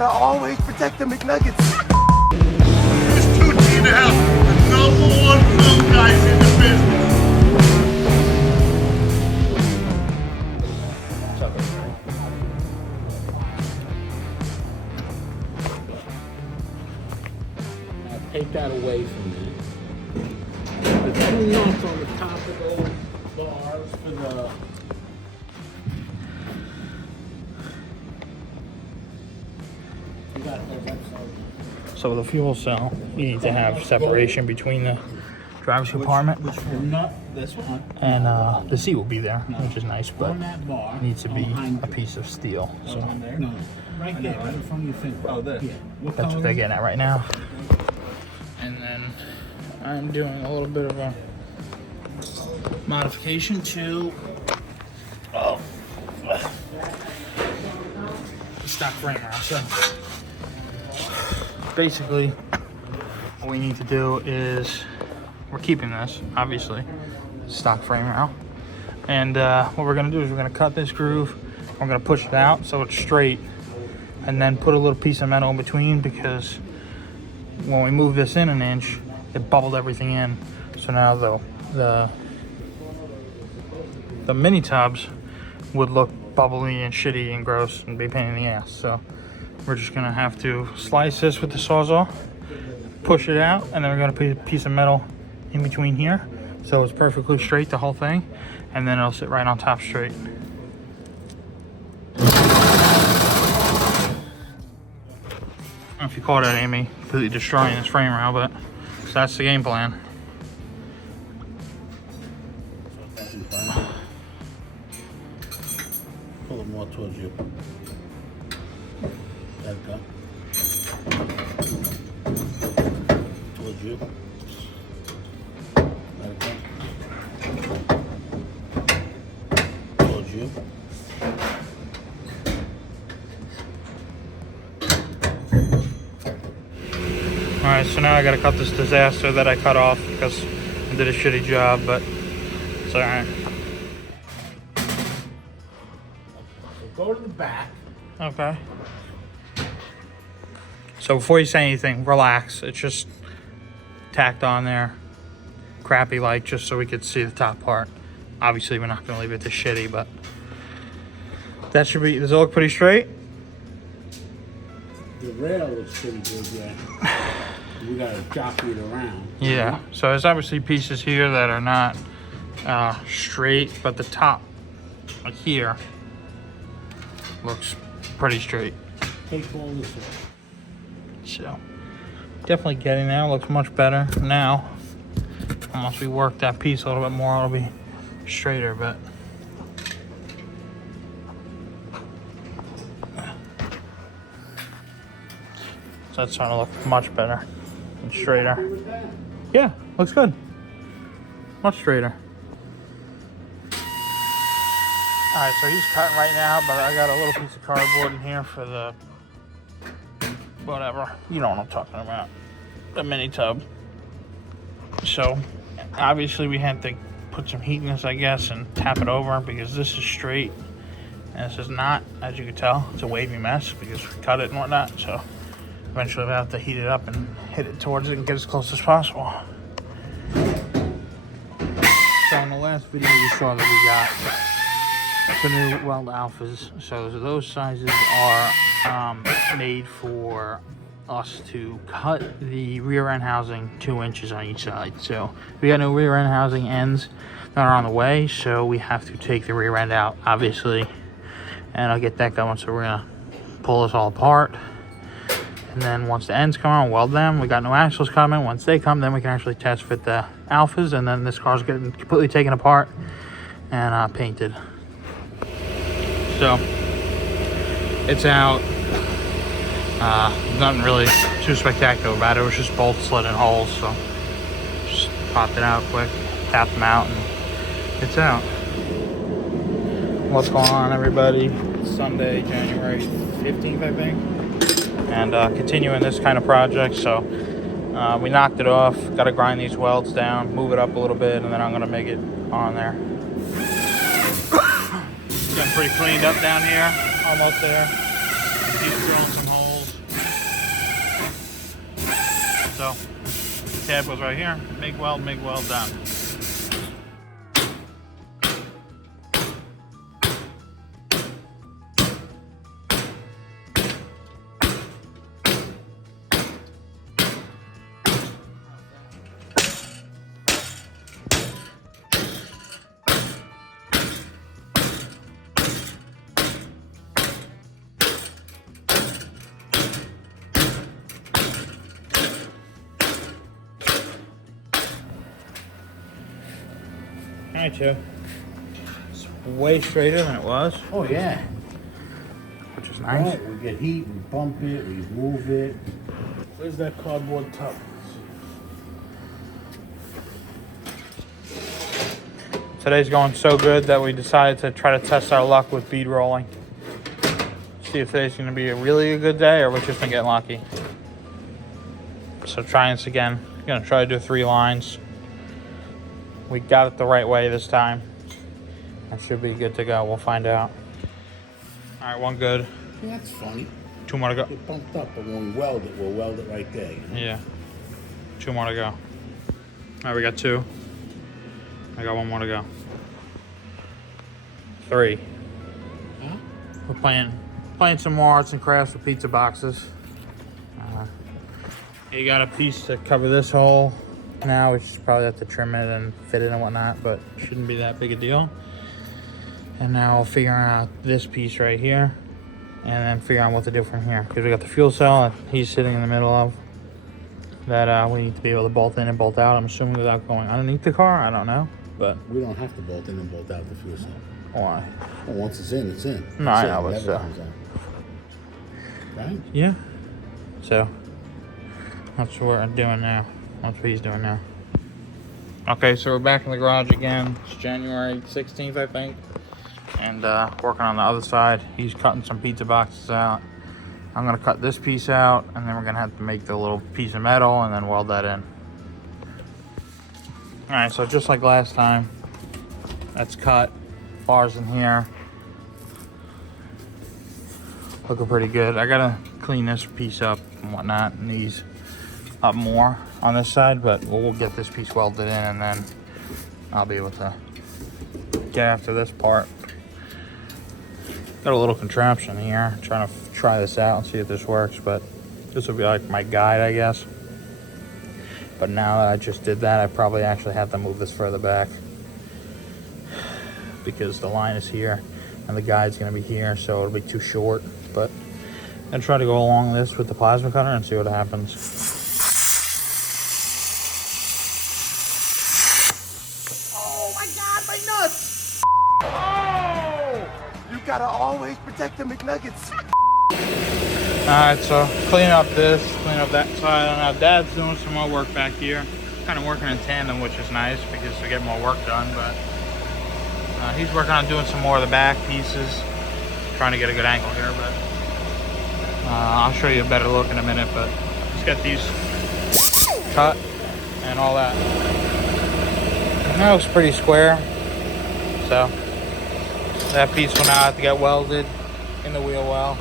gotta always protect the McNuggets. There's Tucci in the house, the #1 film guys in the business. Now take that away from me. The two nuts on the top of those bars for the So the fuel cell, you need to have separation between the driver's compartment the nut, this one, and the seat will be there, which is nice, but on that bar. it needs to be behind a piece of steel. So there? No, right there, right in front of your finger. Oh, there. Yeah. that's what they're getting at right now. And then I'm doing a little bit of a modification to the stock frame rail. So basically what we need to do is, we're keeping this obviously stock frame rail, and what we're going to do is we're going to cut this groove, we're going to push it out so it's straight, and then put a little piece of metal in between, because when we move this in an inch it bubbled everything in. So now the mini tubs would look bubbly and shitty and gross and be a pain in the ass. So we're just gonna have to slice this with the Sawzall, push it out, and then we're gonna put a piece of metal in between here so it's perfectly straight, the whole thing, and then it'll sit right on top straight. I don't know if you caught that, Amy, completely destroying this frame rail, but that's the game plan. Pull it more towards you. Let it go. Towards you. Let it go. Towards you. Alright, so now I gotta cut this disaster that I cut off because I did a shitty job, but it's alright. So go to the back. Okay. So before you say anything, relax. It's just tacked on there. Crappy like, just so we could see the top part. Obviously we're not gonna leave it this shitty, but that should be, does it look pretty straight? The rail looks pretty good, yeah. We gotta jockey it around. Yeah, so there's obviously pieces here that are not straight, but the top, like here, looks pretty straight. Take all this away. So, definitely getting there, looks much better now. Once we work that piece a little bit more, it'll be straighter, but so that's starting to look much better and straighter. Yeah, looks good. Much straighter. Alright, so he's cutting right now, but I got a little piece of cardboard in here for the whatever. You know what I'm talking about. The mini tub. So, obviously we had to put some heat in this, I guess, and tap it over because this is straight and this is not, as you can tell. It's a wavy mess because we cut it and whatnot, so eventually we'll have to heat it up and hit it towards it and get as close as possible. So in the last video you saw that we got the new weld alphas. So those sizes are made for us to cut the rear end housing 2 inches on each side. So we got no rear end housing ends that are on the way, so we have to take the rear end out, obviously, and I'll get that going. So we're gonna pull this all apart, and then once the ends come on, weld them. We got no axles coming. Once they come, then we can actually test fit the alphas, and then this car's getting completely taken apart and painted. So it's out. Nothing really too spectacular about it. It was just bolt slid in holes, so just popped it out quick, tapped them out, and it's out. What's going on, everybody? It's Sunday, January 15th, I think, and continuing this kind of project. So we knocked it off. Got to grind these welds down, move it up a little bit, and then I'm gonna make it on there. Getting pretty cleaned up down here, almost there. Keep drilling some holes. So tab goes right here. MIG weld, done. Alright, Joe. It's way straighter than it was, Oh yeah. which is nice. Right, we get heat, we bump it, we move it. Where's that cardboard tub? Today's going so good that we decided to try to test our luck with bead rolling. See if today's going to be a really good day or we're just going to get lucky. So trying this again. Going to try to do 3 lines. We got it the right way this time. That should be good to go. We'll find out. All right, 1 good. Yeah, that's funny. 2 more to go. Get bumped up, but when we weld it, we'll weld it right there. You know? Yeah. 2 more to go. All right, we got 2. I got 1 more to go. 3. Huh? We're playing some more arts and crafts with pizza boxes. You got a piece to cover this hole now. We just probably have to trim it and fit it and whatnot, but shouldn't be that big a deal. And now we'll figure out this piece right here and then figure out what to do from here, because we got the fuel cell that he's sitting in the middle of that we need to be able to bolt in and bolt out. I'm assuming without going underneath the car. I don't know, but We don't have to bolt in and bolt out the fuel cell. why? Well, once it's in, it's in. No, I It's know, in, but never still. comes out. Right? Yeah. So that's what we're doing now. That's what he's doing now. Okay, so we're back in the garage again. It's January 16th, I think. And working on the other side. He's cutting some pizza boxes out. I'm gonna cut this piece out, and then we're gonna have to make the little piece of metal and then weld that in. All right, so just like last time, that's cut. Bars in here. Looking pretty good. I gotta clean this piece up and whatnot, and these up more on this side, but we'll get this piece welded in and then I'll be able to get after this part. Got a little contraption here, trying to try this out and see if this works, but this will be like my guide, I guess. But now that I just did that, I probably actually have to move this further back because the line is here and the guide's gonna be here, so it'll be too short. But I'm gonna try to go along this with the plasma cutter and see what happens. Oh my God, my nuts! Oh! You gotta always protect the McNuggets. Alright, so clean up this, clean up that side, and now Dad's doing some more work back here. Kind of working in tandem, which is nice because we get more work done, but he's working on doing some more of the back pieces. Trying to get a good angle here, but I'll show you a better look in a minute, but just got these cut and all that. And that looks pretty square, so that piece will now have to get welded in the wheel well.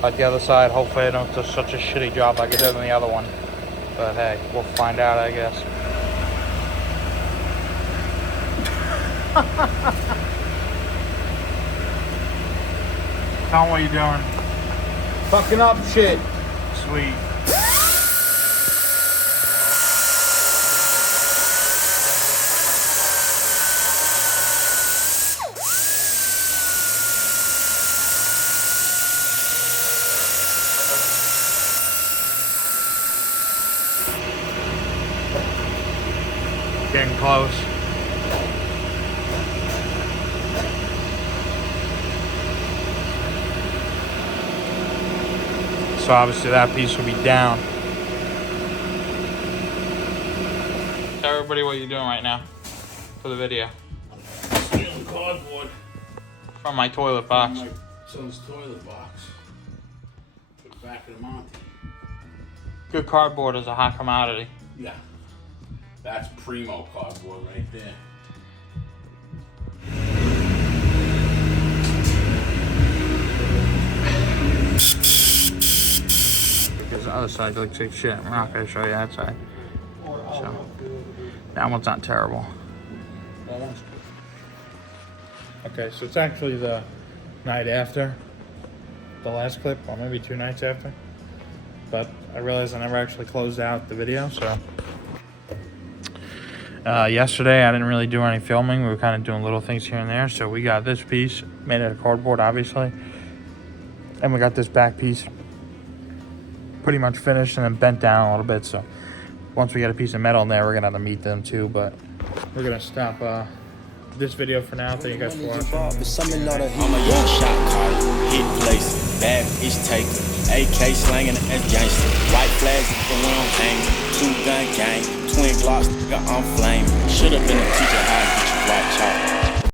But the other side, hopefully I don't do such a shitty job like I did on the other one. But hey, we'll find out, I guess. Tell him what you're doing. Fucking up shit. Sweet. Getting close. So obviously that piece will be down. Tell everybody what you're doing right now for the video. Stealing cardboard From my toilet box. from my son's toilet box. For the back of the Monty. Good cardboard is a hot commodity. Yeah. That's primo cardboard right there. Because other side looks like shit. I'm not gonna show you that side. So that one's not terrible. Okay, so it's actually the night after the last clip, or maybe 2 nights after. But I realized I never actually closed out the video, so. Yesterday I didn't really do any filming. We were kind of doing little things here and there. So we got this piece made out of cardboard, obviously. And we got this back piece pretty much finished and then bent down a little bit. So once we get a piece of metal in there, we're gonna have to meet them too. But we're gonna stop this video for now. Thank you guys for watching. I'm a young shot caller, hit place, bad bitch taker, AK slanging as gangster, white flags if the round hang, 2-gun gang, twin glocks, nigga, I'm flaming. Should've been